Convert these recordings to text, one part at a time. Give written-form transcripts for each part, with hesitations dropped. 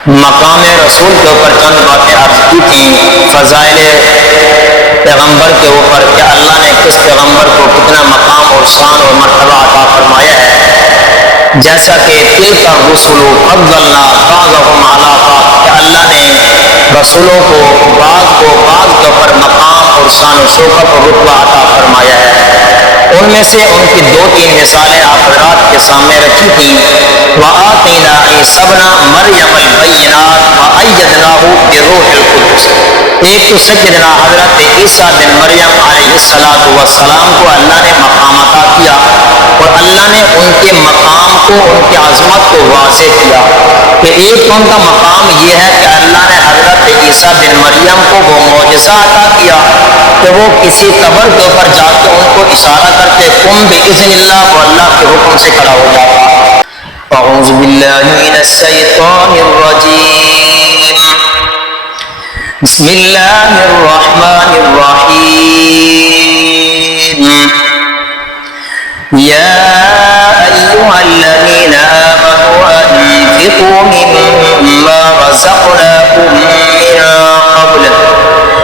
مقام رسول کے اوپر چند باتیں عرض کی تھیں، فضائل پیغمبر کے اوپر کہ اللہ نے کس پیغمبر کو کتنا مقام اور شان اور مرتبہ عطا فرمایا ہے، جیسا کہ تلک الرسل فضلنا بعضهم علی بعض، کہ اللہ نے رسولوں کو بعض کے اوپر مقام اور شان و شوکت اور رتبہ عطا فرمایا ہے۔ ان میں سے ان کی دو تین مثالیں آپ حضرات کے سامنے رکھی تھیں۔ وَآتَيْنَا عِیسَیٰ ابْنَ مَرْیَمَ الْبَیِّنَاتِ وَأَیَّدْنَاهُ بِرُوحِ الْقُدُسِ، ایک تو سیدنا حضرت عیسیٰ بن مریم علیہ السلام کو اللہ نے مقام عطا کیا اور اللہ نے ان کے مقام کو، ان کی عظمت کو واضح کیا کہ ایک تو ان کا مقام یہ ہے کہ اللہ نے حضرت عیسیٰ بن مریم کو وہ معجزہ عطا کیا کہ وہ کسی قبر کے اوپر جا کے ان کو اشارہ کرتے قم بإذن اللہ، وہ اللہ کے حکم سے کھڑا ہو جاتا۔ اعوذ باللہ من الشیطان الرجیم، بسم اللہ الرحمن الرحیم، یا ایہا الذین آمنوا انفقوا مما رزقناکم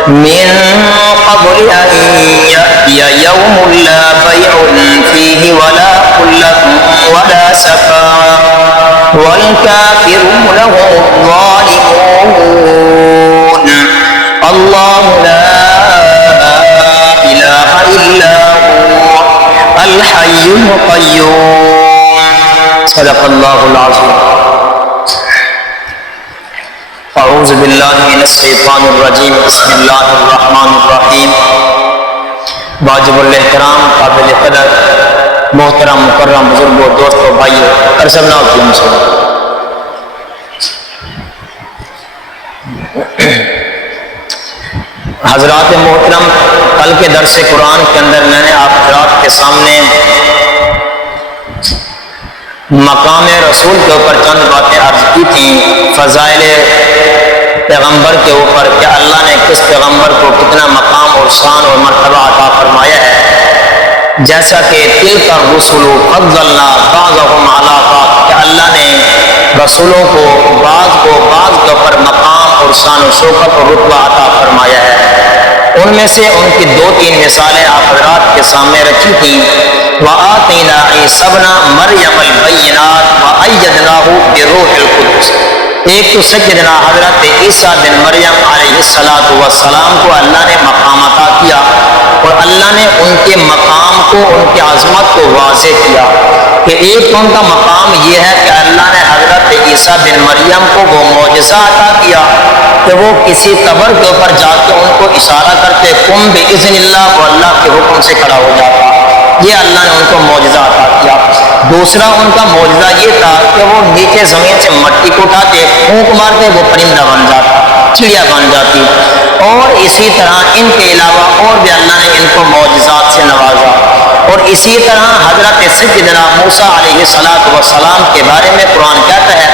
من قبل ان یأتی یوم لا بیع فیہ ولا خلة ولا شفاعة والکافرون هم الظالمون، اللہ لا الہ الا هو الحی القیوم، صدق اللہ العظیم۔ اعوذ باللہ من الشیطان الرجیم، بسم اللہ الرحمن الرحیم۔ واجب الاحترام، قابل قدر محترم مکرم بزرگوں، دوستوں، بھائیوں، ارسلنا فیکم سے حضرات محترم، کل کے درس قرآن کے اندر میں نے آپ حضرات کے سامنے مقام رسول کے اوپر چند باتیں عرض کی تھیں، فضائل پیغمبر کے اوپر کہ اللہ نے کس پیغمبر کو کتنا مقام اور شان اور مرتبہ عطا فرمایا ہے، جیسا کہ تلک الرسل فضلنا بعضهم علی بعض، کہ اللہ نے رسولوں کو بعض کے اوپر مقام اور شان و شوکت اور رتبہ عطا فرمایا ہے۔ ان میں سے ان کی دو تین مثالیں آپ حضرات کے سامنے رکھی تھیں۔ وَآتَيْنَا عِیسَیٰ ابْنَ مَرْیَمَ الْبَیِّنَاتِ وَأَیَّدْنَاهُ بِرُوحِ الْقُدُسِ، ایک تو سیدنا حضرت عیسیٰ بن مریم علیہ السلام کو اللہ نے مقام عطا کیا اور اللہ نے ان کے مقام کو، ان کی عظمت کو واضح کیا کہ ایک تو ان کا مقام یہ ہے کہ اللہ نے حضرت عیسیٰ بن مریم کو وہ معجزہ عطا کیا کہ وہ کسی قبر کے اوپر جا کے ان کو اشارہ کرتے قم بإذن اللہ، وہ اللہ کے حکم سے کھڑا ہو جاتا۔ یہ اللہ نے ان کو معجزہ عطا کیا۔ دوسرا ان کا معجزہ یہ تھا کہ وہ نیچے زمین سے مٹی کو اٹھاتے، پھونک مارتے، وہ پرندہ بن جاتا، چڑیا بن جاتی۔ اور اسی طرح ان کے علاوہ اور بھی اللہ نے ان کو معجزات سے نوازا۔ اور اسی طرح حضرت سیدنا موسیٰ علیہ السلام کے بارے میں قرآن کہتا ہے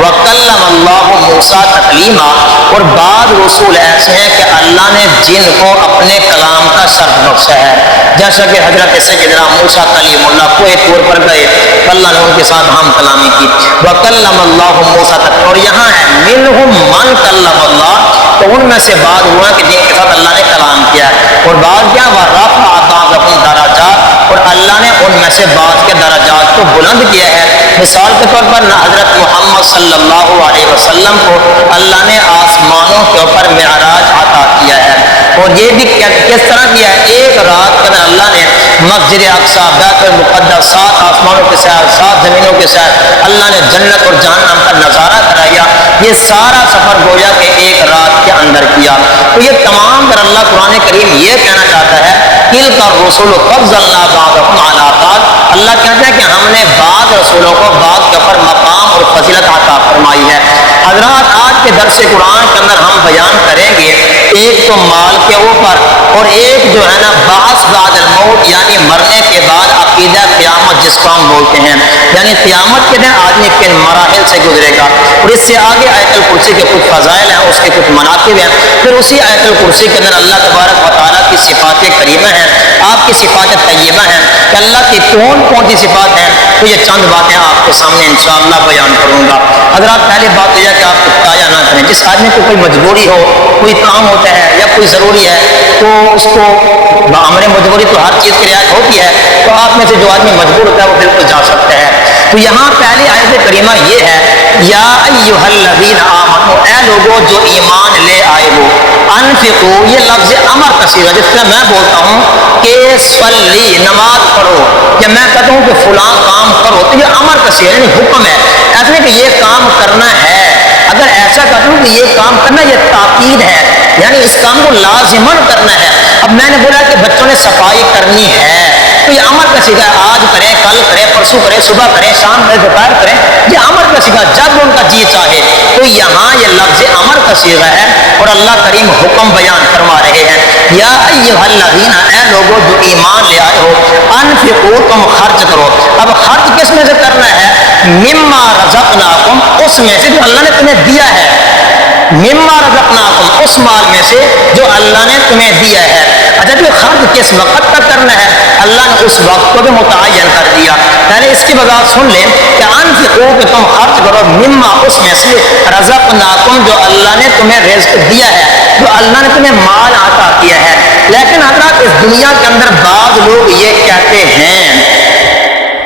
وَكَلَّمَ اللَّهُ مُوسَىٰ تَكْلِیمًا، اور بعض رسول ایسے ہیں کہ اللہ نے جن کو اپنے کلام کا شرف بخشا ہے، جیسا کہ حضرت سیدنا موسیٰ کلیم اللہ کوہ طور پر گئے، اللہ نے ان کے ساتھ ہم کلامی کی۔ وَكَلَّمَ اللَّهُ مُوسَىٰ تَكْلِیمًا، اور یہاں ہے مِنْهُمْ مَنْ كَلَّمَ اللَّهُ، تو ان میں سے بعض ہوا کہ جن کے ساتھ اللہ نے کلام کیا ہے، اور بعض کیا وَرَفَعَ بَعْضَهُمْ دَرَجَاتٍ، اور اللہ نے ان میں سے بعض کے درجات کو بلند کیا ہے۔ مثال کے طور پر حضرت محمد صلی اللہ علیہ وسلم کو اللہ نے آسمانوں کے اوپر معراج عطا کیا ہے، اور یہ بھی کس طرح کیا ہے، ایک رات کے اندر اللہ نے مسجد اقصی، بیت المقدس، 7 آسمانوں کے سیر، 7 زمینوں کے سیر، اللہ نے جنت اور جہنم کا نظارہ کرایا۔ یہ سارا سفر گویا کہ ایک رات کے اندر کیا۔ تو یہ تمام در اللہ قرآن کریم یہ کہنا چاہتا ہے تلک الرسل فضلنا بعضهم علی بعض، اللہ کہتا ہے کہ ہم نے بعض رسولوں کو بعض کے اوپر مقام اور فضیلت عطا فرمائی ہے۔ حضرات آج کے درس قرآن کے اندر ہم بیان کریں گے، ایک تو مال کے اوپر، اور ایک جو ہے نا بعث بعد الموت، یعنی مرنے کے بعد عقیدہ قیامت جس کو ہم بولتے ہیں، یعنی قیامت کے دن آدمی کن مراحل سے گزرے گا، اور اس سے آگے آیت الکرسی کے کچھ فضائل ہیں، اس کے کچھ مناقب ہیں، پھر اسی آیت الکرسی کے اندر اللہ تبارک و تعالیٰ کی صفات کریمہ ہیں، آپ کی صفات طیبہ ہیں کہ اللہ کی کون کون سی صفات ہیں، تو یہ چند باتیں آپ کے سامنے انشاءاللہ بیان کروں گا۔ حضرات پہلی بات یہ ہے کہ آپ کتایا نہ کریں، جس آدمی کو کوئی مجبوری ہو، کوئی کام ہوتا ہے یا کوئی ضروری ہے تو اس کو بامر مجبوری تو ہر چیز کی رعایت ہوتی ہے، تو آپ میں سے جو آدمی مجبور ہوتا ہے وہ بالکل جا سکتا ہے۔ تو یہاں پہلی آیت کریمہ یہ ہے، یا ایھا الذین آمنوا، اے لوگوں جو ایمان لے آئے ہو، انفقوا، یہ لفظ امر کا صیغہ، جس طرح میں بولتا ہوں کہ صلی، نماز پڑھو، یا میں کہتا ہوں کہ فلاں کام کرو، تو یہ امر کا صیغہ یعنی حکم ہے، ایسا نہیں کہ یہ کام کرنا ہے۔ اگر ایسا کہتا ہوں کہ یہ کام کرنا، یہ تاکید ہے، یعنی اس کام کو لازماً کرنا ہے۔ اب میں نے بولا کہ بچوں نے صفائی کرنی ہے، تو یہ امر کا صیغہ ہے، آج کریں، کل کریں، پرسوں کریں، صبح کریں، شام کریں، دوپہر کریں، یہ امر کا صیغہ، جب ان کا جی چاہے۔ تو یہاں یہ لفظ امر کا صیغہ ہے اور اللہ کریم حکم بیان فرما رہے ہیں، یا ایھا الذین، اے لوگوں جو ایمان لے آئے ہو، انفقوا، تم خرچ کرو۔ اب خرچ کس میں سے کرنا ہے؟ مما رزقناکم، اس میں سے جو اللہ نے تمہیں دیا ہے، مما رزقناکم، اس مال میں سے جو اللہ نے تمہیں دیا ہے۔ اچھا جو خرچ کس وقت تک کرنا ہے؟ اللہ نے اس وقت کو بھی متعین کر دیا۔ پہلے اس کی وضاحت سن لیں کہ انفقوا، کہ تم خرچ کرو، مما، اس میں سے، رزقناکم، جو اللہ نے تمہیں رزق دیا ہے، جو اللہ نے تمہیں مال عطا کیا ہے۔ لیکن حضرات اس دنیا کے اندر بعض لوگ یہ کہتے ہیں،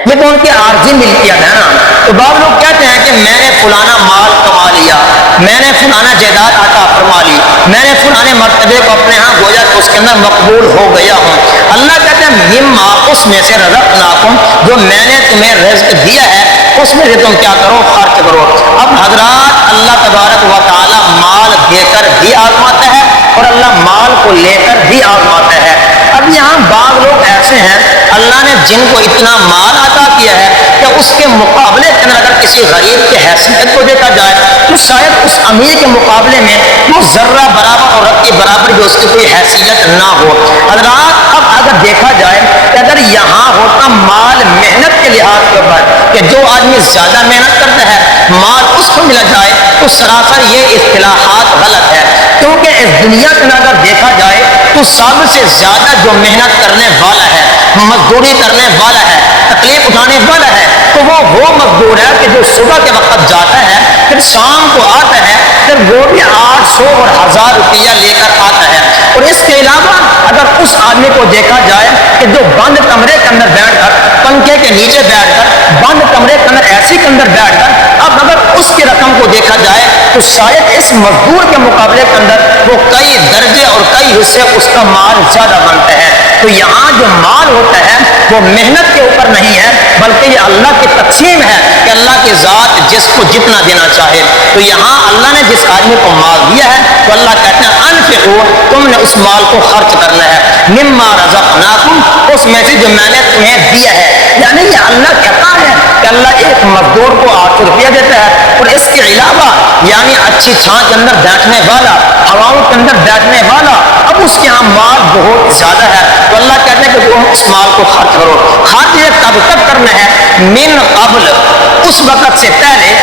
یہ تو ان کی عارضی ملکیت ہے نا، تو بعض لوگ کہتے ہیں کہ میں نے فلانا مال کما لیا، میں نے فلانا جائیداد عطا فرما لی، میں نے فلانے مرتبے کو اپنے ہاں گویا کہ اس کے اندر مقبول ہو گیا ہوں۔ اللہ کہتے ہیں مما، اس میں سے، رزقناکم، جو میں نے تمہیں رزق دیا ہے، اس میں سے تم کیا کرو؟ خرچ کرو۔ اب حضرات اللہ تبارک و تعالی مال دے کر بھی آزماتا ہے اور اللہ مال کو لے کر بھی آزماتا ہے۔ اب یہاں بعض لوگ ایسے ہیں، اللہ نے جن کو اتنا مال عطا کیا ہے کہ اس کے مقابلے کے اندر اگر کسی غریب کی حیثیت کو دیکھا جائے تو شاید اس امیر کے مقابلے میں وہ ذرہ برابر اور رتی برابر بھی اس کی کوئی حیثیت نہ ہو۔ حضرات اب اگر دیکھا جائے کہ اگر یہاں ہوتا مال محنت کے لحاظ کے اوپر کہ جو آدمی زیادہ محنت کرتا ہے مال اس کو ملا جائے، تو سراسر یہ اصطلاحات غلط ہے، کیونکہ اس دنیا کے اندر اگر دیکھا جائے تو سب سے زیادہ جو محنت کرنے والا ہے، مزدوری کرنے والا ہے، تکلیف اٹھانے والا ہے، تو وہ مزدور ہے کہ جو صبح کے وقت جاتا ہے پھر شام کو آتا ہے، پھر وہ بھی 800 اور 1000 روپیہ لے کر آتا ہے۔ اور اس کے علاوہ اگر اس آدمی کو دیکھا جائے کہ جو بند کمرے کے اندر بیٹھ کر، پنکھے کے نیچے بیٹھ کر، بند کمرے کے اندر ایسی کے اندر بیٹھ کر، اب اگر اس کی رقم کو دیکھا جائے تو شاید اس مزدور کے مقابلے کے اندر وہ کئی درجے اور کئی حصے اس کا مال زیادہ بنتا ہے۔ تو یہاں جو مال ہوتا ہے وہ محنت کے اوپر نہیں ہے، بلکہ یہ اللہ کی تقسیم ہے کہ اللہ کی ذات جس کو جتنا دینا چاہے۔ تو یہاں اللہ نے جس آدمی کو مال دیا ہے تو اللہ کہتے ہیں انفقوا، تم نے اس مال کو خرچ کرنا ہے، مما رزقناکم، اس میں سے جو میں نے تمہیں دیا ہے۔ یعنی یہ اللہ کہتا ہے کہ اللہ ایک مزدور کو 800 روپیہ دیتا ہے، اور اس کے علاوہ یعنی اچھی چھاں کے اندر بیٹھنے والا، ہواؤں کے اندر بیٹھنے والا، اب اس کے ہاں مال بہت زیادہ ہے، تو اللہ کہتے ہیں کہ تم اس مال کو خرچ کرو۔ خرچ یہ کب تک کرنا ہے؟ من قبل، اس وقت سے پہلے،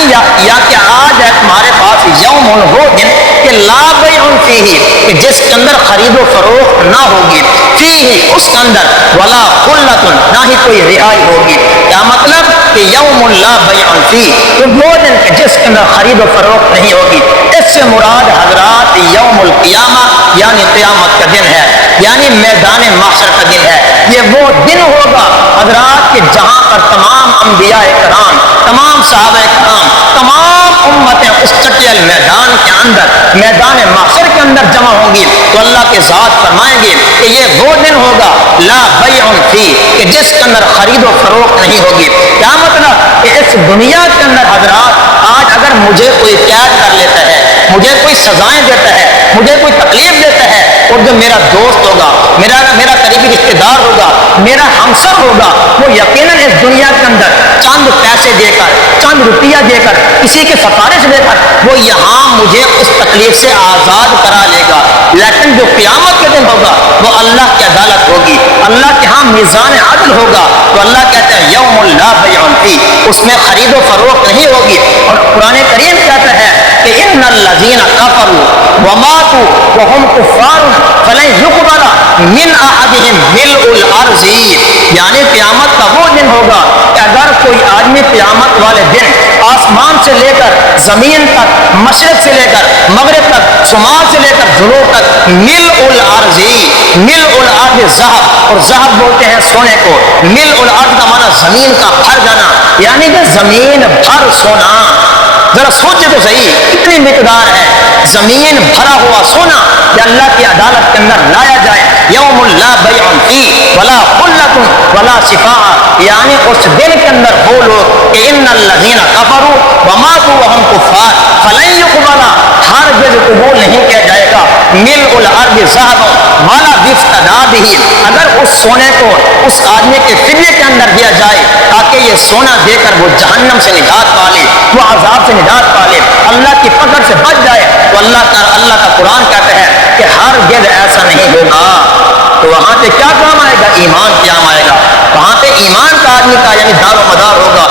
یا کہ آج ہے تمہارے پاس یوم، وہ دن کہ لا بیع فیہ، کہ جس کے اندر خرید و فروخت نہ ہوگی، فیہ، اس کے اندر، ولا خلۃ، نہ ہی کوئی رہائی ہوگی۔ کیا مطلب؟ کہ یوم لا بیع فیہ، کہ وہ دن کہ جس کے اندر خرید و فروخت نہیں ہوگی۔ اس سے مراد حضرات یوم القیامہ یعنی قیامت کا دن ہے، یعنی میدان محشر کا دن ہے۔ یہ وہ دن ہوگا حضرات کہ جہاں پر تمام انبیاء کرام، تمام صحابہ کرام، تمام امتیں اس چٹیل میدان کے اندر، میدان محشر کے اندر جمع ہوں گی، تو اللہ کے ذات فرمائیں گے کہ یہ وہ دن ہوگا لا بیع فیہ، کہ جس کے اندر خرید و فروخت نہیں ہوگی۔ کیا مطلب؟ کہ اس دنیا کے اندر حضرات آج اگر مجھے کوئی قید کر لیتا ہے، مجھے کوئی سزائیں دیتا ہے، مجھے کوئی تکلیف دیتا ہے، اور جو میرا دوست ہوگا، میرا قریبی رشتہ دار ہوگا، میرا ہمسر ہوگا، وہ یقیناً اس دنیا کے اندر چند پیسے دے کر، چند روپیہ دے کر، کسی کی سفارش دے کر وہ یہاں مجھے اس تکلیف سے آزاد کرا لے گا، لیکن جو قیامت کے دن ہوگا وہ اللہ کی عدالت ہوگی، اللہ کے ہاں میزان عدل ہوگا، تو اللہ کہتا ہے یوم لا بیع فیہ، اس میں خرید و فروخت نہیں ہوگی۔ اور قرآن کریم کہتا ہے کہ ان الذین کفروا وماتوا وهم کفار فلن یقبل من احدهم ملء الارض، یعنی قیامت کا وہ دن ہوگا کہ اگر کوئی آدمی قیامت والے دن آسمان سے لے کر زمین تک، مشرق سے لے کر مغرب تک، شمال سے لے کر جنوب تک، ملء الارض، ملء الارض ذہب، اور ذہب بولتے ہیں سونے کو، ملء الارض کا معنی زمین کا بھر جانا، یعنی کہ زمین بھر سونا۔ ذرا سوچے تو صحیح کتنی مقدار ہے، زمین بھرا ہوا سونا کہ اللہ کی عدالت کے اندر لایا جائے، یوم لا بیع فیہ ولا خلۃ ولا شفاعہ، یعنی اس دن کے اندر وہ لوگ کہ ان الذین کفروا وماتوا وهم کفار فلن یقبل، ہرگز قبول نہیں کیا جائے گا، ملء الارض ذهبا ولا بافتداء به، اگر اس سونے کو اس آدمی کے فدیے کے اندر دیا جائے تاکہ یہ سونا دے کر وہ جہنم سے نجات پا لے، وہ عذاب سے نجات پا لے، اللہ کی پکڑ سے بچ جائے، تو اللہ کا قرآن کہتا ہے کہ ہرگز ایسا نہیں ہوگا۔ تو وہاں پہ کیا کام آئے گا؟ ایمان کام آئے گا، وہاں پہ ایمان کا آدمی کا یعنی دار و مدار ہوگا۔